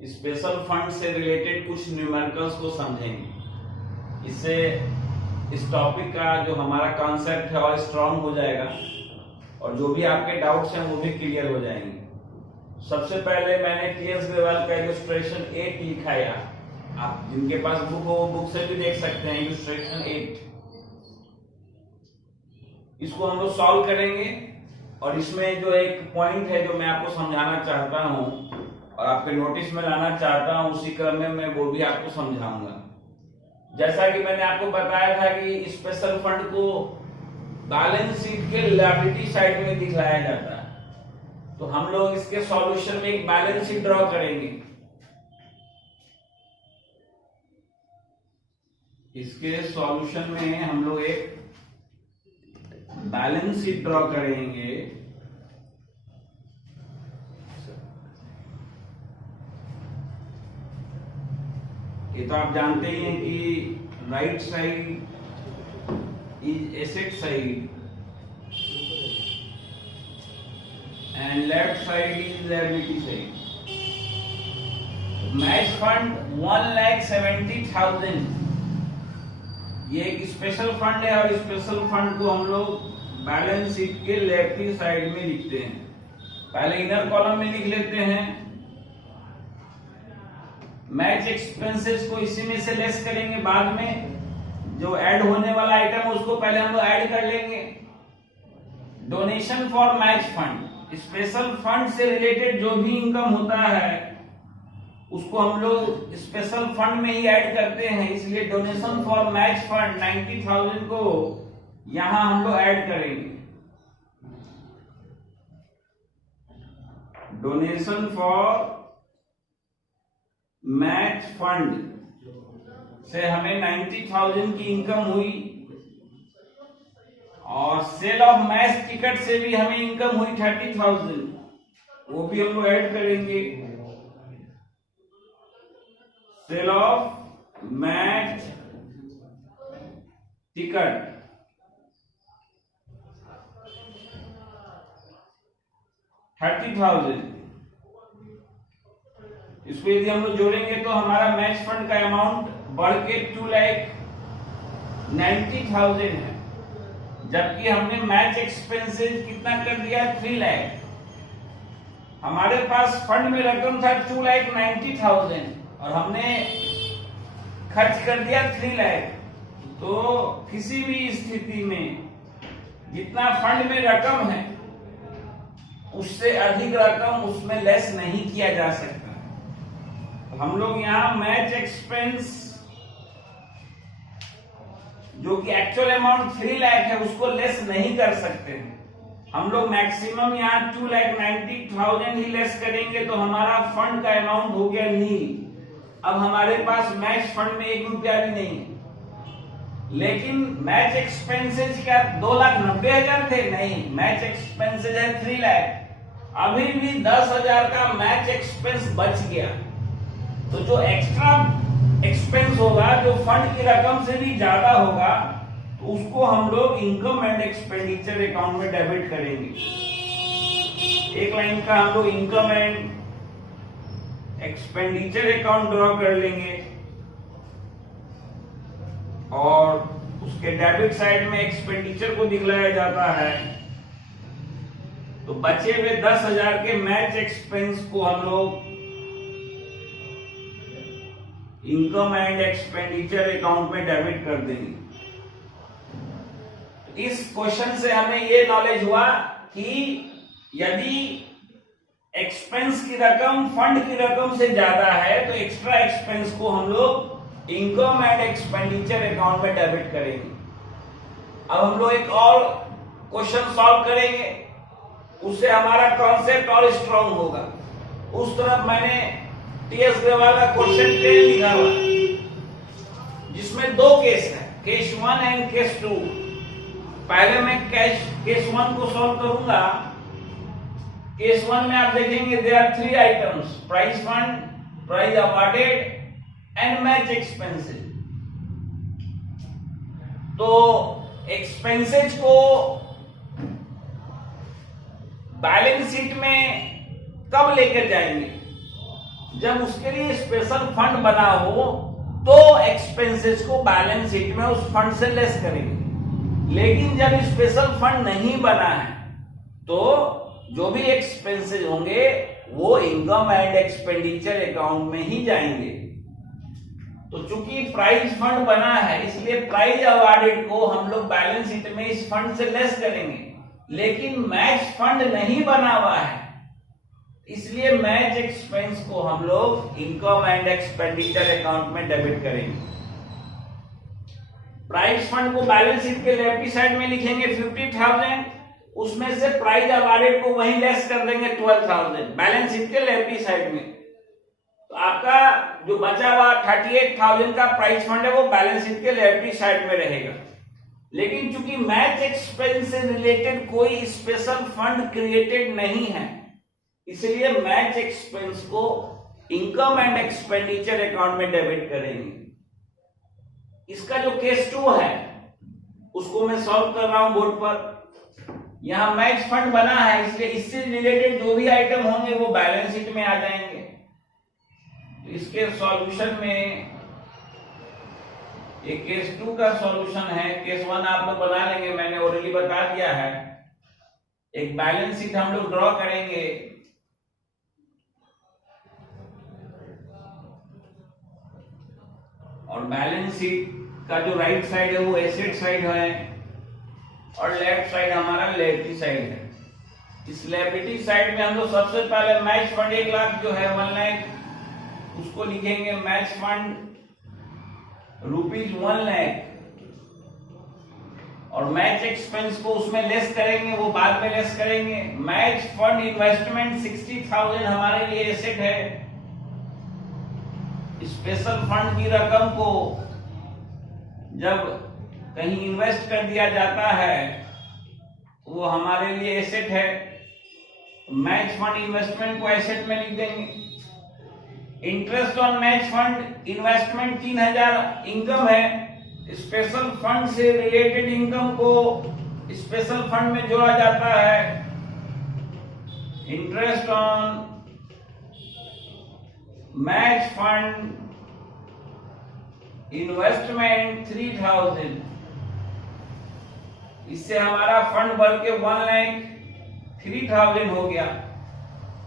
Special fund से related कुछ numericals को समझेंगे। इससे इस टॉपिक का जो हमारा कॉन्सेप्ट है और स्ट्रांग हो जाएगा और जो भी आपके डाउट्स हैं वो भी क्लियर हो जाएंगे। सबसे पहले मैंने टीएस ग्रेवाल का इलस्ट्रेशन 8 लिखा है। आप जिनके पास बुक हो वो बुक से भी देख सकते हैं। इलस्ट्रेशन 8 इसको हम लोग सॉल्व करेंगे और इसमें जो एक पॉइंट है जो मैं आपको समझाना चाहता हूं और आपके नोटिस में लाना चाहता हूं, उसी क्रम में मैं वो भी आपको समझाऊंगा। जैसा कि मैंने आपको बताया था कि स्पेशल फंड को बैलेंस शीट के लायबिलिटी साइड में दिखाया जाता है, तो हम लोग इसके सॉल्यूशन में एक बैलेंस शीट ड्रॉ करेंगे। इसके सॉल्यूशन में हम लोग एक बैलेंस शीट ड्रॉ करेंगे। ये तो आप जानते ही हैं कि right side is asset side and left side is liability side. Match fund 1,70,000 ये एक स्पेशल फंड है और स्पेशल फंड को हम लोग बैलेंस शीट के लेफ्ट साइड में लिखते हैं। पहले इनर कॉलम में लिख लेते हैं। मैच एक्सपेंसेस को इसी में से लेस करेंगे, बाद में जो ऐड होने वाला आइटम उसको पहले हम लोग ऐड कर लेंगे। Donation for match fund, special fund से रिलेटेड जो भी इनकम होता है उसको हम लोग स्पेशल फंड में ही ऐड करते हैं, इसलिए डोनेशन फॉर मैच फंड 90,000 को यहां हम लोग ऐड करेंगे। डोनेशन फॉर मैच फंड से हमें 90,000 की इनकम हुई और सेल ऑफ मैच टिकट से भी हमें इनकम हुई 30,000, वो भी हम लोग ऐड करेंगे। सेल ऑफ मैच टिकट 30,000, इसको यदि हम लोग जोड़ेंगे तो हमारा मैच फंड का अमाउंट बढ़ के 2,90,000 है, जबकि हमने मैच एक्सपेंसेस कितना कर दिया 3 लाख। हमारे पास फंड में रकम था 2,90,000 और हमने खर्च कर दिया 3 लाख। तो किसी भी स्थिति में जितना फंड में रकम है उससे अधिक रकम उसमें लेस नहीं किया जा सकता। हम लोग यहाँ मैच एक्सपेंस जो कि एक्चुअल अमाउंट 3 लाख है उसको लेस नहीं कर सकते। हम लोग मैक्सिमम यहाँ 2,90,000 ही लेस करेंगे तो हमारा फंड का अमाउंट हो गया नील। अब हमारे पास मैच फंड में 1 रुपया भी नहीं है, लेकिन मैच एक्सपेंसेस क्या 2,90,000 थे? नहीं, मैच एक्सपेंसेस है 3 लाख। अभी भी 10,000 का मैच एक्सपेंस बच गया, तो जो एक्स्ट्रा एक्सपेंस होगा जो फंड की रकम से भी ज्यादा होगा तो उसको हम लोग इनकम एंड एक्सपेंडिचर अकाउंट में डेबिट करेंगे। एक लाइन का हम लोग income and expenditure account draw कर लेंगे और उसके डेबिट साइड में एक्सपेंडिचर को दिखलाया जाता है। तो बचे हुए 10,000 के मैच एक्सपेंस को हम लोग इनकम एंड एक्सपेंडिचर अकाउंट में डेबिट कर देंगे। इस क्वेश्चन से हमें ये नॉलेज हुआ कि यदि एक्सपेंस की रकम फंड की रकम से ज्यादा है तो एक्स्ट्रा एक्सपेंस को हम लोग इनकम एंड एक्सपेंडिचर अकाउंट में डेबिट करेंगे। अब हम लोग एक और क्वेश्चन सॉल्व करेंगे, उससे हमारा कॉन्सेप्ट और स्ट्रांग होगा। उस तरफ मैंने टीएस ग्रेवाल का क्वेश्चन 10 लिखा हुआ जिसमें 2 केस है, केस 1 एंड केस 2। पहले मैं केस 1 को सॉल्व करूंगा। केस 1 में आप देखेंगे there are 3 items, prize fund, prize awarded and match expenses. तो एक्सपेंसेस को बैलेंस शीट में कब लेकर जाएंगे? जब उसके लिए स्पेशल फंड बना हो तो एक्सपेंसेस को बैलेंस शीट में उस फंड से लेस करेंगे। लेकिन जब स्पेशल फंड नहीं बना है तो जो भी एक्सपेंसेस होंगे वो इनकम एंड एक्सपेंडिचर अकाउंट में ही जाएंगे। तो चूंकि प्राइज फंड बना है इसलिए प्राइज अवार्डेड को हम लोग बैलेंस शीट में इस फंड से लेस करेंगे। लेकिन मैच फंड नहीं बना हुआ है इसलिए मैच एक्सपेंस को हम लोग इनकम एंड एक्सपेंडिचर अकाउंट में डेबिट करेंगे। प्राइज फंड को बैलेंस शीट के लेफ्ट साइड में लिखेंगे 50,000, उसमें से प्राइज अवार्डेड को वहीं लेस कर देंगे 12,000 बैलेंस शीट के लेफ्ट साइड में। तो आपका जो बचा हुआ 38,000 का प्राइज फंड है वो बैलेंस शीट के लेफ्ट साइड में रहेगा। लेकिन चूंकि मैच एक्सपेंस से रिलेटेड कोई स्पेशल फंड क्रिएटेड नहीं है इसलिए मैच एक्सपेंस को इनकम एंड एक्सपेंडिचर अकाउंट में डेबिट करेंगे। इसका जो केस 2 है उसको मैं सॉल्व कर रहा हूं बोर्ड पर। यहां मैच फंड बना है इसलिए इससे रिलेटेड जो भी आइटम होंगे वो बैलेंस शीट में आ जाएंगे। तो इसके सॉल्यूशन में ये केस 2 का सॉल्यूशन है। केस 1 आप लोग बना लेंगे, मैंने ऑलरेडी बता दिया है। एक बैलेंस शीट हम लोग ड्रॉ करेंगे। और बैलेंस शीट का जो राइट साइड है वो एसेट साइड है और लेफ्ट साइड हमारा लायबिलिटी साइड है। इस लायबिलिटी साइड में हम लोग सबसे पहले मैच फंड 1 लाख जो है 1 लाख उसको लिखेंगे मैच फंड ₹1 लाख और मैच एक्सपेंस को उसमें लेस करेंगे, वो बाद में लेस करेंगे। मैच फंड इन्वेस्टमेंट 60,000 हमारे लिए एसेट है। स्पेशल फंड की रकम को जब कहीं इन्वेस्ट कर दिया जाता है वो हमारे लिए एसेट है। मैच फंड इन्वेस्टमेंट को एसेट में लिख देंगे। Interest on match fund investment 3,000 income है। स्पेशल फंड से रिलेटेड इनकम को स्पेशल फंड में जोड़ा जाता है। Interest on match fund investment 3,000, इससे हमारा फंड बढ़ के 1,03,000 हो गया।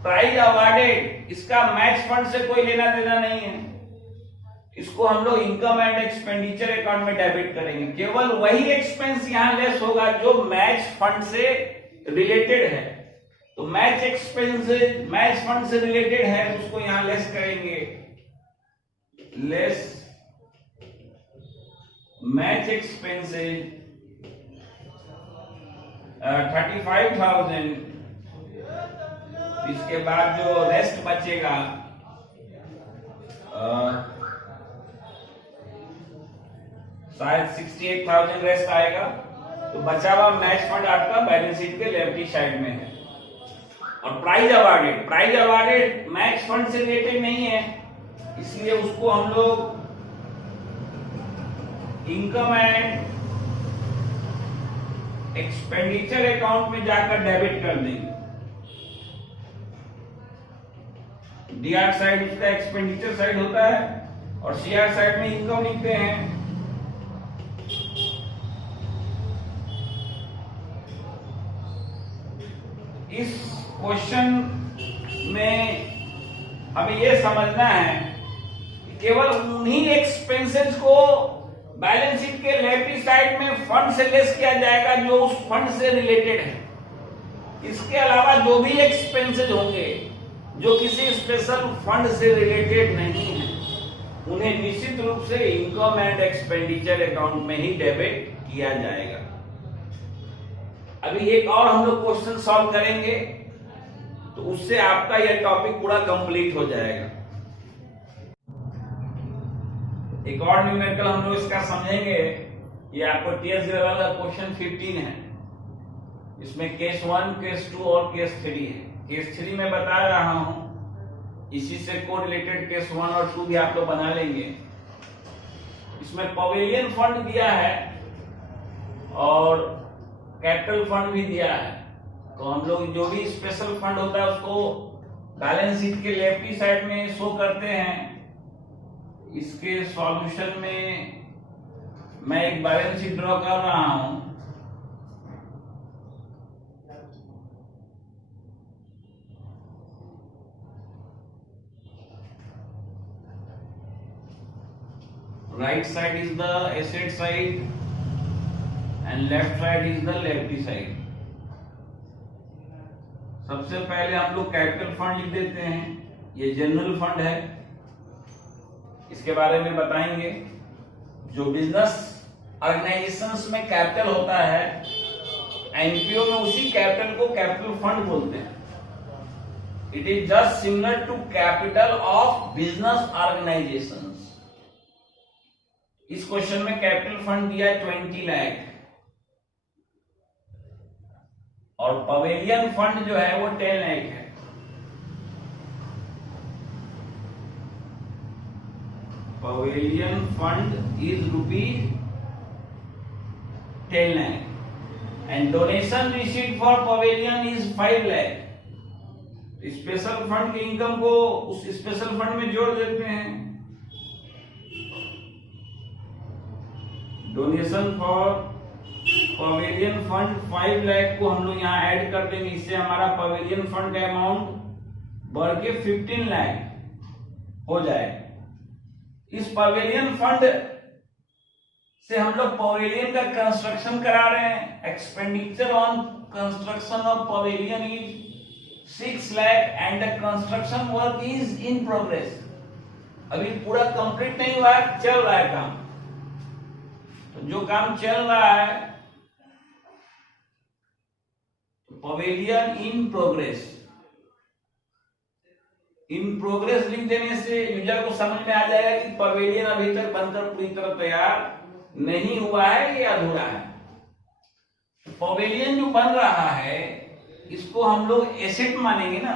प्राइज अवार्डेड इसका मैच फंड से कोई लेना देना नहीं है, इसको हम लोग इनकम एंड एक्सपेंडिचर अकाउंट में डेबिट करेंगे। केवल वही एक्सपेंस यहां लेस होगा जो मैच फंड से रिलेटेड है। तो मैच एक्सपेंस मैच फंड से रिलेटेड है तो उसको यहां लेस करेंगे। Less match expenses 35,000। इसके बाद जो रेस्ट बचेगा शायद 68,000 रेस्ट आएगा। तो बचा हुआ मैच फंड आपका बैलेंस शीट के लेफ्ट साइड में है। और प्राइज अवार्डेड मैच फंड से रिलेटेड नहीं है इसलिए उसको हम लोग इनकम एंड एक्सपेंडिचर अकाउंट में जाकर डेबिट कर देंगे। डीआर साइड उसका एक्सपेंडिचर साइड होता है और सीआर साइड में इनकम लिखते हैं। इस क्वेश्चन में हमें यह समझना है कि केवल उन्हीं एक्सपेंसेस को बैलेंस शीट के लेफ्ट साइड में फंड से लेस किया जाएगा जो उस फंड से रिलेटेड है। इसके अलावा जो भी एक्सपेंसेस होंगे जो किसी स्पेशल फंड से रिलेटेड नहीं है उन्हें निश्चित रूप से इनकम एंड एक्सपेंडिचर अकाउंट में ही डेबिट किया जाएगा। अभी एक और हम लोग क्वेश्चन सॉल्व करेंगे तो उससे आपका यह टॉपिक पूरा कंप्लीट हो जाएगा। एक और न्यूमेरिकल हम लोग इसका समझेंगे। ये आपको टीएस लेवल का क्वेश्चन 15 है। इसमें केस 1, केस 2 और केस 3 है। केस 3 में बता रहा हूं, इसी से कोरिलेटेड केस 1 और 2 भी आप लोग बना लेंगे। इसमें पवेलियन फंड दिया है और कैपिटल फंड भी दिया है। तो हम लोग जो भी स्पेशल फंड होता है उसको बैलेंस शीट के लेफ्टी साइड में शो करते हैं। इसके सॉल्यूशन में मैं एक बैलेंस शीट ड्रॉ कर रहा हूं। Right side is the asset side and left side is the liability side। सबसे पहले हम लोग कैपिटल फंड लिख देते हैं। ये जनरल फंड है, इसके बारे में बताएंगे। जो बिजनेस ऑर्गेनाइजेशंस में कैपिटल होता है, एनपीओ में उसी कैपिटल को कैपिटल फंड बोलते हैं। It is just similar to capital of business organisations. इस क्वेश्चन में कैपिटल फंड दिया है 20 लाख और पवेलियन फंड जो है वो 10 लाख है। Pavilion fund is ₹10 lakh and donation received for pavilion is 5 lakh. Special fund के इनकम को उस स्पेशल फंड में जोड़ देते हैं। Donation for pavilion fund 5 lakh को हम लोग यहाँ ऐड कर देंगे। इससे हमारा पवेलियन फंड का अमाउंट बढ़ के 15 लाख हो जाए। इस पवेलियन फंड से हम लोग पवेलियन का कंस्ट्रक्शन करा रहे हैं। Expenditure on construction of pavilion is 6 lakh and the construction work is in progress. अभी पूरा कंप्लीट नहीं हुआ है, चल रहा है काम। तो जो काम चल रहा है pavilion in progress, in progress लिख देने से यूजर को समझ में आ जाएगा कि पवेलियन अभी तक बनकर पूरी तरह तैयार नहीं हुआ है, ये अधूरा है। पवेलियन जो बन रहा है इसको हम लोग एसेट मानेंगे ना,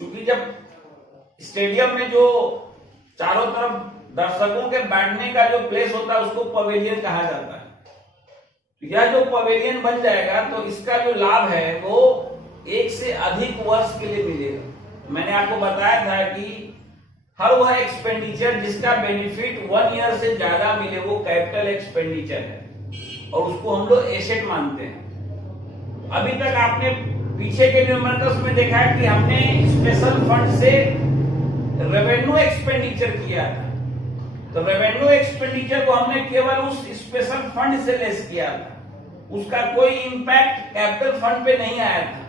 क्योंकि जब स्टेडियम में जो चारों तरफ दर्शकों के बैठने का जो प्लेस होता है उसको पवेलियन कहा जाता है। तो यह जो पवेलियन बन जाएगा तो इसका जो लाभ है वो 1 से अधिक वर्ष के लिए मिलेगा। मैंने आपको बताया था कि हर वह एक्सपेंडिचर जिसका बेनिफिट 1 ईयर से ज्यादा मिले वो कैपिटल एक्सपेंडिचर है और उसको हम लोग एसेट मानते हैं। अभी तक आपने पीछे के न्यूमेरिकल्स में देखा है कि हमने स्पेशल फंड से रेवेन्यू एक्सपेंडिचर किया था। तो रेवेन्यू एक्सपेंडिचर को हमने केवल उस स्पेशल फंड से लेस किया था, उसका कोई इंपैक्ट कैपिटल फंड पे नहीं आया था।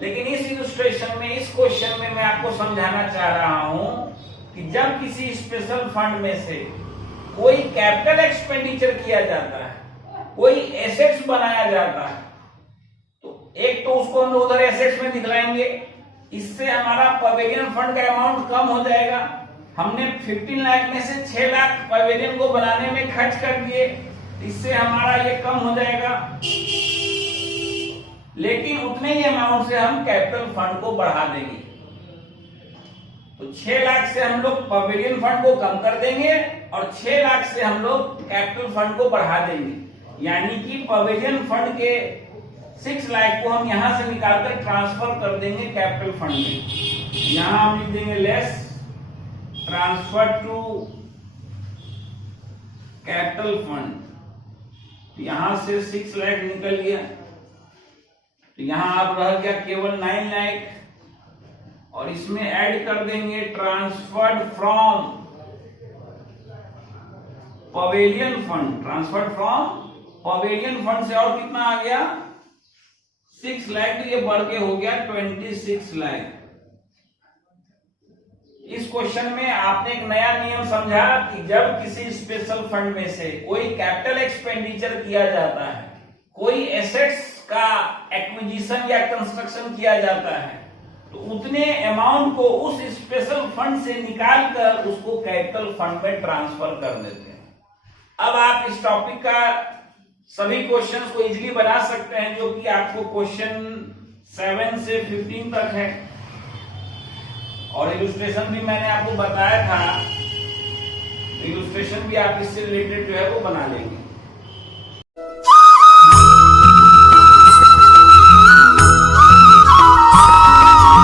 लेकिन इस इलस्ट्रेशन में, इस क्वेश्चन में मैं आपको समझाना चाह रहा हूं कि जब किसी स्पेशल फंड में से कोई कैपिटल एक्सपेंडिचर किया जाता है, कोई एसेट्स बनाया जाता है, तो एक तो उसको हम उधर एसेट्स में दिखलाएंगे, इससे हमारा पवेलियन फंड का अमाउंट कम हो जाएगा। हमने 15 लाख में से 6 लाख पवेलियन को बनाने में खर्च कर दिए, इससे हमारा ये कम हो जाएगा। लेकिन उतने ही अमाउंट से हम कैपिटल फंड को बढ़ा देंगे। तो 6 लाख से हम लोग पवेलियन फंड को कम कर देंगे और 6 लाख से हम लोग कैपिटल फंड को बढ़ा देंगे। यानी कि पवेलियन फंड के 6 लाख को हम यहां से निकालकर ट्रांसफर कर देंगे कैपिटल फंड में। यहां हम लिख देंगे less transfer to capital fund. यहां से 6 लाख निकल गया, तो यहां अब रह गया केवल 9 लाख और इसमें ऐड कर देंगे transferred from pavilion fund. Transferred from pavilion fund से और कितना आ गया 6 लाख, तो ये बढ़ के हो गया 26 लाख। इस क्वेश्चन में आपने एक नया नियम समझा कि जब किसी स्पेशल फंड में से कोई कैपिटल एक्सपेंडिचर किया जाता है, कोई एसेट्स का एक्विजिशन या कंस्ट्रक्शन किया जाता है, तो उतने अमाउंट को उस स्पेशल फंड से निकालकर उसको कैपिटल फंड में ट्रांसफर कर देते हैं। अब आप इस टॉपिक का सभी क्वेश्चंस को इजीली बना सकते हैं, जो कि आपको क्वेश्चन 7 से 15 तक है। और इलस्ट्रेशन भी मैंने आपको बताया था, इलस्ट्रेशन भी आप इससे रिलेटेड जो है वो बना लेंगे।